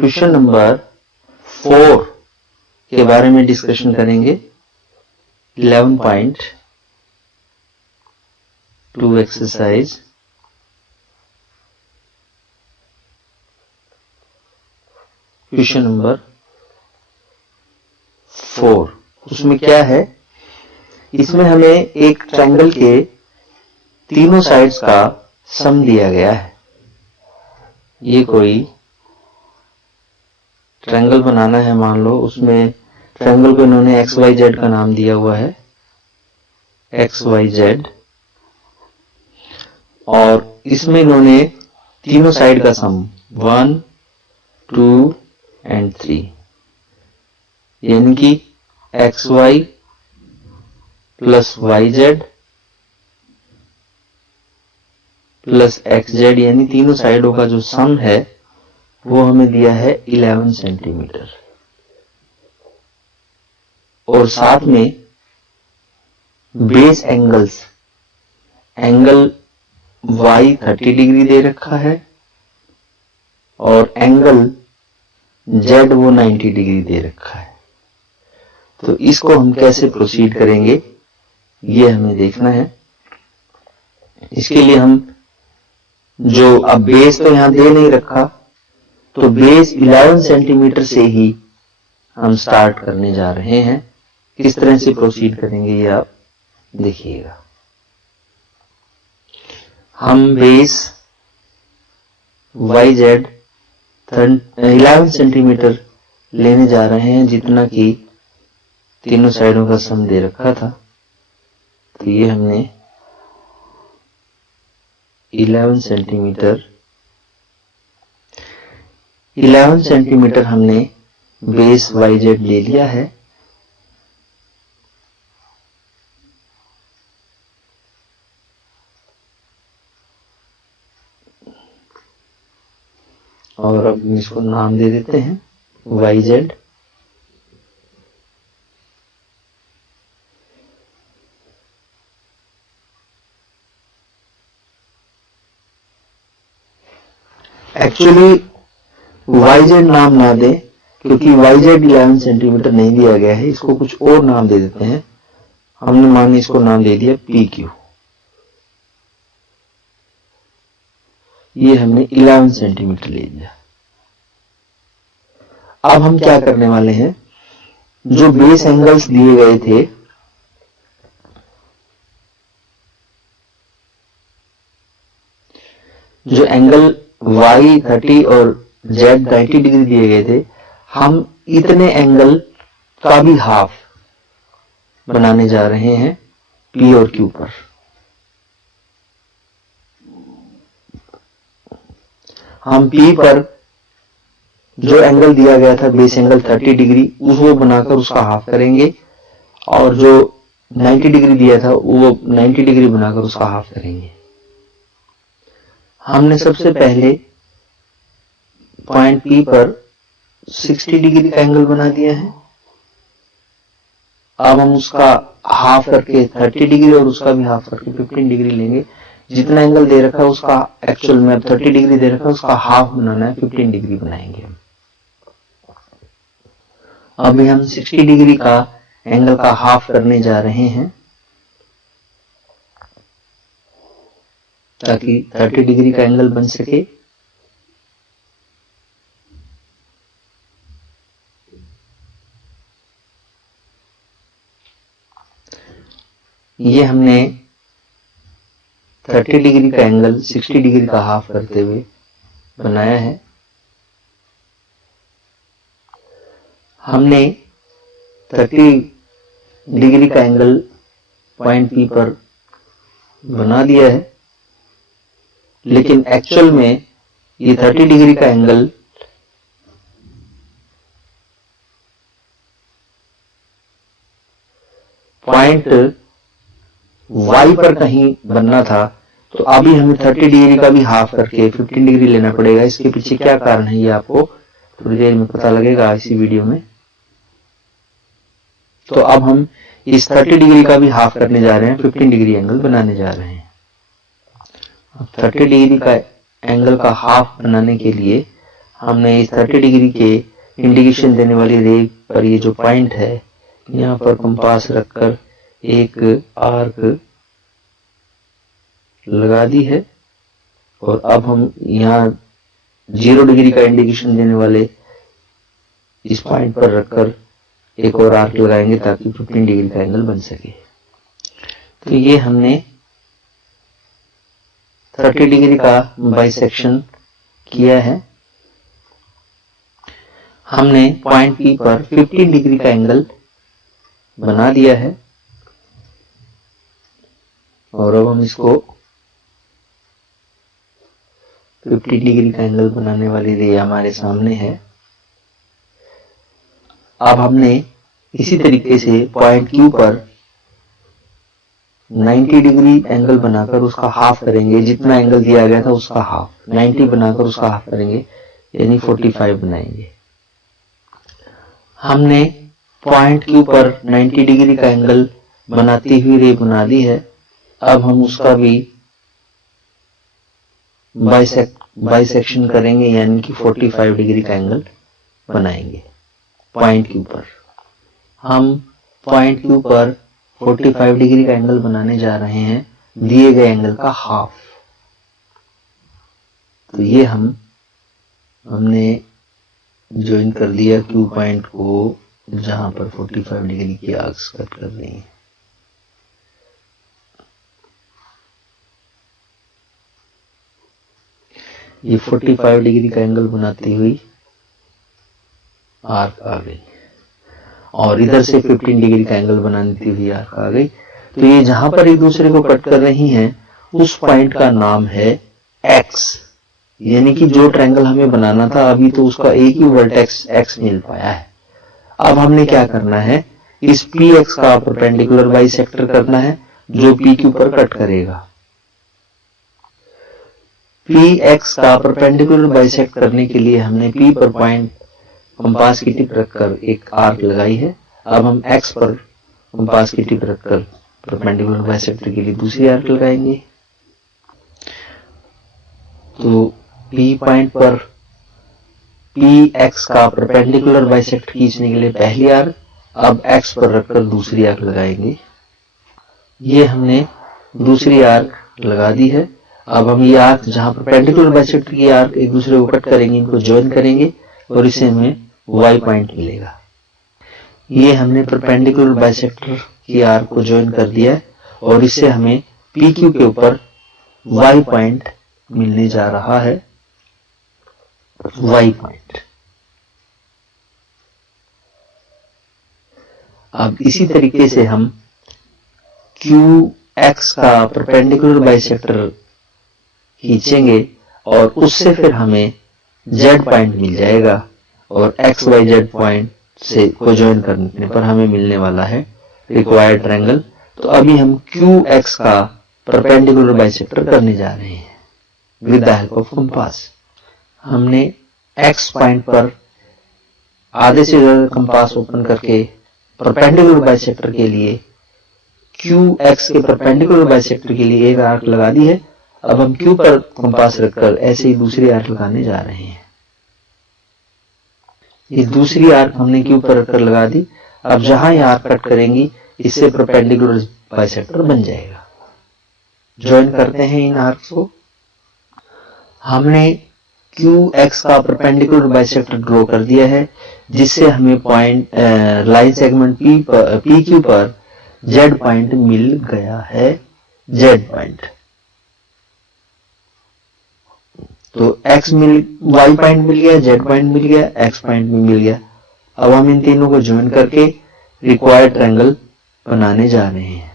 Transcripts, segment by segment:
Question number 4 के बारे में डिस्कशन करेंगे। 11.2 एक्सरसाइज। क्वेश्चन नंबर 4, उसमें क्या है, इसमें हमें एक ट्रायंगल के तीनों साइड्स का सम दिया गया है। ये कोई ट्रायंगल बनाना है, मान लो उसमें ट्रायंगल को इन्होंने XYZ का नाम दिया हुआ है, XYZ, और इसमें इन्होंने तीनों साइड का सम 1, 2 एंड 3, यानी कि XY plus YZ plus XZ, यानी तीनों साइडों का जो सम है वो हमें दिया है 11 सेंटीमीटर। और साथ में base angles, angle Y 30 degree दे रखा है और एंगल Z वो 90 डिग्री दे रखा है। तो इसको हम कैसे प्रोसीड करेंगे ये हमें देखना है। इसके लिए हम जो अब बेस तो यहां दे नहीं रखा, तो बेस 11 सेंटीमीटर से ही हम स्टार्ट करने जा रहे हैं। किस तरह से प्रोसीड करेंगे ये आप देखिएगा। हम बेस YZ 11 सेंटीमीटर लेने जा रहे हैं, जितना कि तीनों साइडों का सम दे रखा था। तो ये हमने 11 सेंटीमीटर हमने बेस YZ ले लिया है। और अब इसको नाम दे देते हैं YZ। एक्चुअली YZ नाम ना दे, क्योंकि YZ 11 सेंटीमीटर नहीं दिया गया है, इसको कुछ और नाम दे देते हैं। हमने मान इसको नाम दे दिया PQ। ये हमने 11 सेंटीमीटर ले लिया। अब हम क्या करने वाले हैं, जो बेस एंगल्स दिए गए थे जो एंगल Y 30 और Z 90 डिग्री दिए गए थे, हम इतने एंगल का भी हाफ बनाने जा रहे हैं P और Q पर। हम P पर जो एंगल दिया गया था बेस एंगल 30 डिग्री, उसको बनाकर उसका हाफ करेंगे, और जो 90 डिग्री दिया था वो 90 डिग्री बनाकर उसका हाफ करेंगे। हमने सबसे पहले पॉइंट P पर 60 डिग्री का एंगल बना दिया है। अब हम उसका हाफ करके 30 डिग्री और उसका भी हाफ करके 15 डिग्री लेंगे। जितना एंगल दे रखा है उसका एक्चुअल में 30 डिग्री दे रखा है, उसका हाफ बनाना है, 15 डिग्री बनाएंगे हम। अभी हम 60 डिग्री का एंगल का हाफ करने जा रहे हैं, ताकि 30 डिग्री का एंगल बन सके। ये हमने 30 डिग्री का एंगल 60 डिग्री का हाफ करते हुए बनाया है। हमने 30 डिग्री का एंगल पॉइंट P पर बना दिया है, लेकिन एक्चुअल में ये 30 डिग्री का एंगल पॉइंट Y पर कहीं बनना था। तो अभी हमें 30 डिग्री का भी हाफ करके 15 डिग्री लेना पड़ेगा। इसके पीछे क्या कारण है ये आपको थोड़ी देर में पता लगेगा इसी वीडियो में। तो अब हम इस 30 डिग्री का भी हाफ करने जा रहे हैं, 15 डिग्री एंगल बनाने जा रहे हैं। अब 30 डिग्री का एंगल का हाफ बनाने के लिए हमने इस 30 डिग्री के इंडिकेशन देने वाली रे पर ये जो पॉइंट है यहाँ पर कंपास रखकर एक आर्क लगा दी है। और अब हम यहाँ 0 डिग्री का इंडिकेशन देने वाले इस पॉइंट पर रखकर एक और आर्क लगाएंगे ताकि 15 डिग्री का एंगल बन सके। तो ये हमने 30 डिग्री का बाइसेक्शन किया है। हमने पॉइंट P पर 15 डिग्री का एंगल बना दिया है और अब हम इसको 15 डिग्री का एंगल बनाने वाली रे हमारे सामने है। अब हमने इसी तरीके से पॉइंट Q पर 90 डिग्री एंगल बनाकर उसका हाफ करेंगे। जितना एंगल दिया गया था उसका हाफ, 90 बनाकर उसका हाफ करेंगे, यानी 45 बनाएंगे। हमने पॉइंट Q पर 90 डिग्री का एंगल बनाती हुई रे बना ली है। अब हम उसका भी बाइसेक्शन करेंगे, यानी कि 45 डिग्री का एंगल बनाएंगे पॉइंट Q पर। हम पॉइंट Q पर 45 डिग्री का एंगल बनाने जा रहे हैं दिए गए एंगल का हाफ। तो ये हमने ज्वाइन कर दिया Q पॉइंट को जहां पर 45 डिग्री की आर्क्स कट कर रही हैं। ये 45 डिग्री का एंगल बनाती हुई आर्क आ गई और इधर से 15 डिग्री का एंगल बनाती हुई आर्क आ गई। तो ये जहां पर एक दूसरे को कट कर रही हैं उस पॉइंट का नाम है X, यानी कि जो ट्रायंगल हमें बनाना था अभी तो उसका एक ही वर्टेक्स X मिल पाया है। अब हमने क्या करना है, इस PX का परपेंडिकुलर बाइसेक्टर करना है जो PQ पर कट करेगा। PX का परपेंडिकुलर बाइसेक्ट करने के लिए हमने P पर पॉइंट कंपास की टिप रखकर एक आर्क लगाई है। अब हम X पर कंपास की टिप रखकर परपेंडिकुलर बाइसेक्टर के लिए दूसरी आर्क लगाएंगे। तो P पॉइंट पर PX का परपेंडिकुलर बाइसेक्टर खींचने के लिए पहली आर्क, अब X पर रखकर दूसरी आर्क लगाएंगे। ये हमने दूसरी आर्क लगा दी है। अब हम ये आर्क जहां परपेंडिकुलर बाइसेक्टर की आर्क एक दूसरे को कट करेंगे, इनको ज्वाइन करेंगे और इससे हमें Y पॉइंट मिलेगा। ये हमने परपेंडिकुलर बाइसेक्टर की आर्क को ज्वाइन कर दिया है और इससे हमें PQ के ऊपर Y पॉइंट मिलने जा रहा है, Y पॉइंट। अब इसी तरीके से हम QX का परपेंडिकुलर बाइसेक्टर खींचेंगे और उससे फिर हमें Z पॉइंट मिल जाएगा और XYZ पॉइंट से को ज्वाइन करने पर हमें मिलने वाला है रिक्वायर्ड ट्रायंगल। तो अभी हम QX का परपेंडिकुलर बाइसेक्टर करने जा रहे हैं with the help of compass. हमने X पॉइंट पर आधे से ज्यादा कंपास ओपन करके परपेंडिकुलर बाइसेक्टर के लिए QX के परपेंडिकुलर बाइसेक्टर के लिए एक आर्क लगा दी है। अब हम Q पर कंपास रखकर ऐसे ही दूसरी आर्क लगाने जा रहे हैं। ये दूसरी आर्क हमने Q पर रखकर लगा दी। अब जहां ये आर्क कट करेंगी इससे परपेंडिकुलर बाइसेक्टर बन जाएगा। ज्वाइन करते हैं इन आर्क्स को। हमने QX का परपेंडिकुलर बाइसेक्टर ड्रॉ कर दिया है जिससे हमें पॉइंट लाइन सेगमेंट PQ पर Z पॉइंट मिल गया है, Z पॉइंट। तो Y पॉइंट मिल गया, Z पॉइंट मिल गया, X पॉइंट भी मिल गया। अब हम इन तीनों को ज्वाइन करके रिक्वायर्ड ट्रायंगल बनाने जा रहे हैं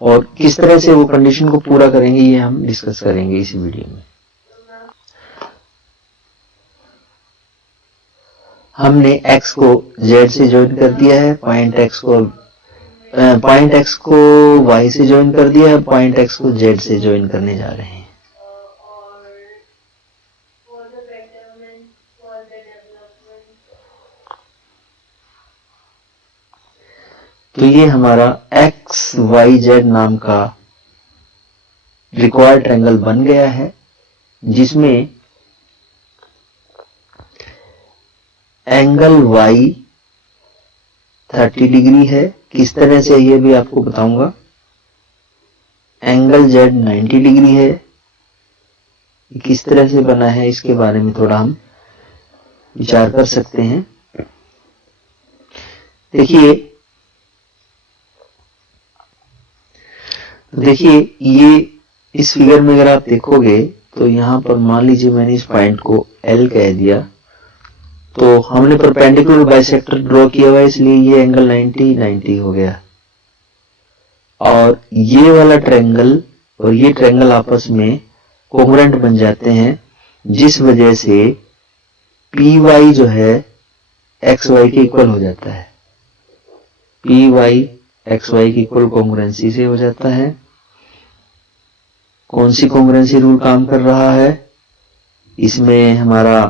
और किस तरह से वो कंडीशन को पूरा करेंगे ये हम डिस्कस करेंगे इसी वीडियो में। हमने X को Z से ज्वाइन कर दिया है, पॉइंट X को Y से ज्वाइन कर दिया है, पॉइंट X को Z से ज्वाइन करने जा रहे हैं। तो ये हमारा XYZ नाम का रिक्वायर्ड ट्रायंगल बन गया है जिसमें एंगल y 30 डिग्री है। किस तरह से ये भी आपको बताऊंगा। एंगल z 90 डिग्री है। किस तरह से बना है इसके बारे में थोड़ा हम विचार कर सकते हैं। देखिए ये इस फिगर में अगर आप देखोगे तो यहां पर मान लीजिए मैंने इस पॉइंट को L कह दिया, तो हमने परपेंडिकुलर बाइसेक्टर ड्रॉ किया हुआ है, इसलिए ये एंगल 90 हो गया। और ये वाला ट्रायंगल और ये ट्रायंगल आपस में कोंग्रुएंट बन जाते हैं, जिस वजह से PY जो है XY के इक्वल हो जाता है। PY XY की इक्वल कोंग्रुएंसी से हो जाता है। कौन सी कोंग्रुएंसी रूल काम कर रहा है इसमें? हमारा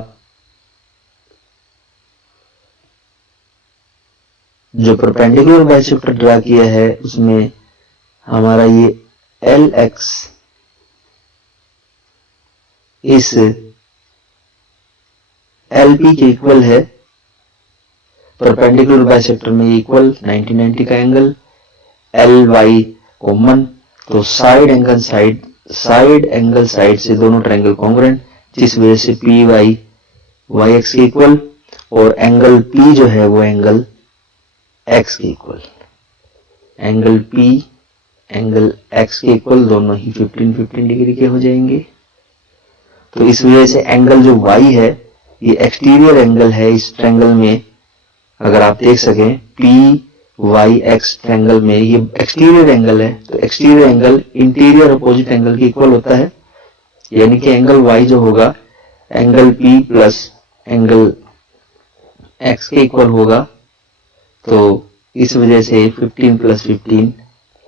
जो परपेंडिकुलर बाइसेक्टर ड्रा किया है उसमें हमारा ये LX इस LP के इक्वल है। परपेंडिकुलर बाइसेक्टर में इक्वल 90 का एंगल, LY कॉमन, तो साइड एंगल साइड से दोनों ट्रायंगल कॉन्ग्रुएंट, जिस वजह से PY YX के इक्वल और एंगल P जो है वो एंगल X के equal. Angle P angle X के इक्वल, दोनों ही 15 डिग्री के हो जाएंगे। तो इस वजह से एंगल जो Y है ये एक्सटीरियर एंगल है इस ट्रायंगल में। अगर आप देख सकें PYX ट्रायंगल में ये एक्सटीरियर एंगल है, तो exterior angle interior opposite angle के इक्वल होता है, यानी कि एंगल Y जो होगा angle P plus angle X के इक्वल होगा। तो इस वजह से 15 + 15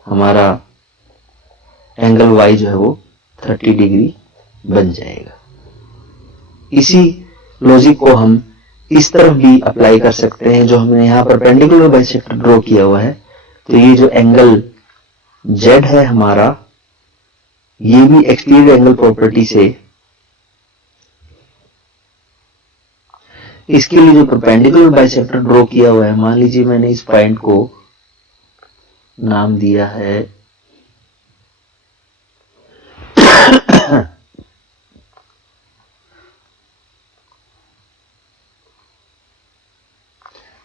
हमारा एंगल Y जो है वो 30 डिग्री बन जाएगा। इसी लॉजिक को हम इस तरफ भी अप्लाई कर सकते हैं, जो हमने यहाँ पर परपेंडिकुलर बाइसेक्टर ड्रॉ किया हुआ है। तो ये जो एंगल Z है हमारा, ये भी एक्सटीरियर एंगल प्रॉपर्टी से इसके लिए जो परपेंडिकुलर बाइसेक्टर ड्रॉ किया हुआ है, मान लीजिए मैंने इस पॉइंट को नाम दिया है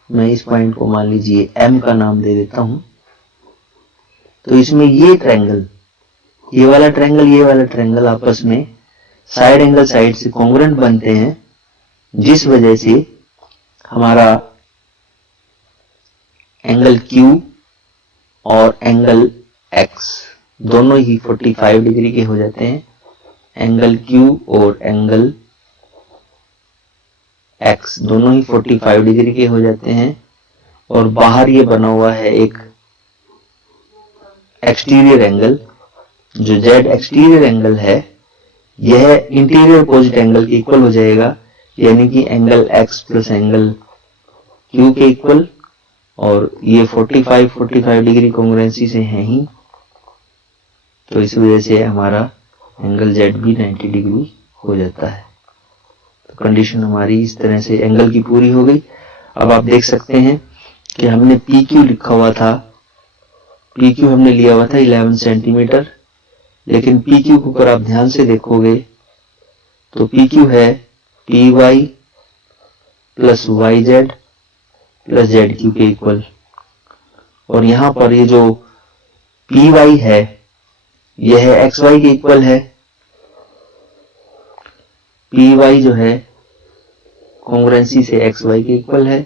मैं इस पॉइंट को मान लीजिए M का नाम दे देता हूं। तो इसमें ये ट्रायंगल, ये वाला ट्रायंगल आपस में साइड एंगल साइड से कॉन्ग्रुएंट बनते हैं, जिस वजह से हमारा एंगल Q और एंगल X दोनों ही 45 डिग्री के हो जाते हैं। एंगल Q और एंगल X दोनों ही 45 डिग्री के हो जाते हैं। और बाहर ये बना हुआ है एक एक्सटीरियर एंगल, जो Z एक्सटीरियर एंगल है, यह इंटीरियर अपोजिट एंगल के इक्वल हो जाएगा, यानी कि angle X plus angle Q के इक्वल। और ये 45 डिग्री कॉन्ग्रुएंसी से है ही, तो इस वजह से हमारा एंगल Z भी 90 डिग्री हो जाता है। तो कंडीशन हमारी इस तरह से एंगल की पूरी हो गई। अब आप देख सकते हैं कि हमने PQ लिखा हुआ था, PQ हमने लिया हुआ था 11 सेंटीमीटर, लेकिन PQ को अगर आप ध्यान से देखोगे तो PQ है PY plus YZ plus ZQ के इक्वल। और यहां पर ये जो PY है यह XY के इक्वल है। PY जो है कॉन्ग्रुएंसी से XY के इक्वल है,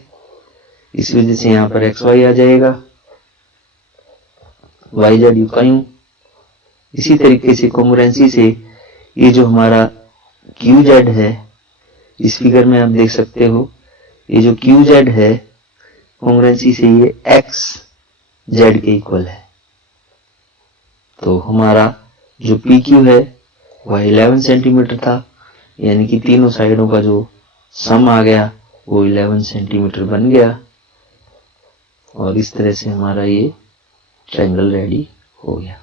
इस वजह से यहां पर XY आ जाएगा, YZ यू का यूं। इसी तरीके से कॉन्ग्रुएंसी से ये जो हमारा QZ है, इस फिगर में आप देख सकते हो, ये जो QZ है कॉन्ग्रुएंसी से ये XZ के इक्वल है। तो हमारा जो PQ है वह 11 सेंटीमीटर था, यानी कि तीनों साइडों का जो सम आ गया वो 11 सेंटीमीटर बन गया। और इस तरह से हमारा ये ट्रायंगल रेडी हो गया।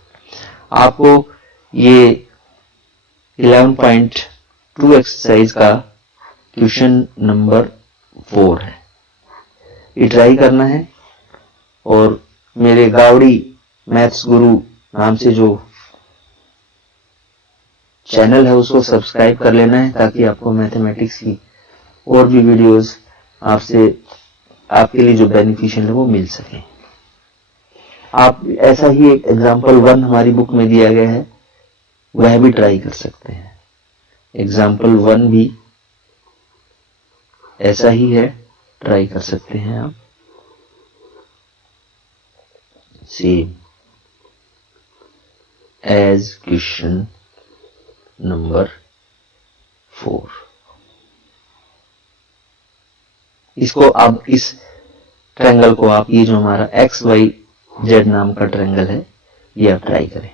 आपको ये 11.2 एक्सरसाइज का क्वेश्चन नंबर 4 है। ये ट्राई करना है और मेरे गावड़ी मैथ्स गुरु नाम से जो चैनल है उसको सब्सक्राइब कर लेना है, ताकि आपको मैथमेटिक्स की और भी वीडियोस आपसे आपके लिए जो बेनिफिशियल है वो मिल सके। आप ऐसा ही एक एग्जाम्पल 1 हमारी बुक में दिया गया है, वह भी ट्राई कर सकते हैं। एग्जाम्पल 1 भी ऐसा ही है, ट्राई कर सकते हैं आप। Same as question number 4। इसको अब इस ट्रायंगल को आप, ये जो हमारा XYZ नाम का ट्रायंगल है, ये आप ट्राई करें।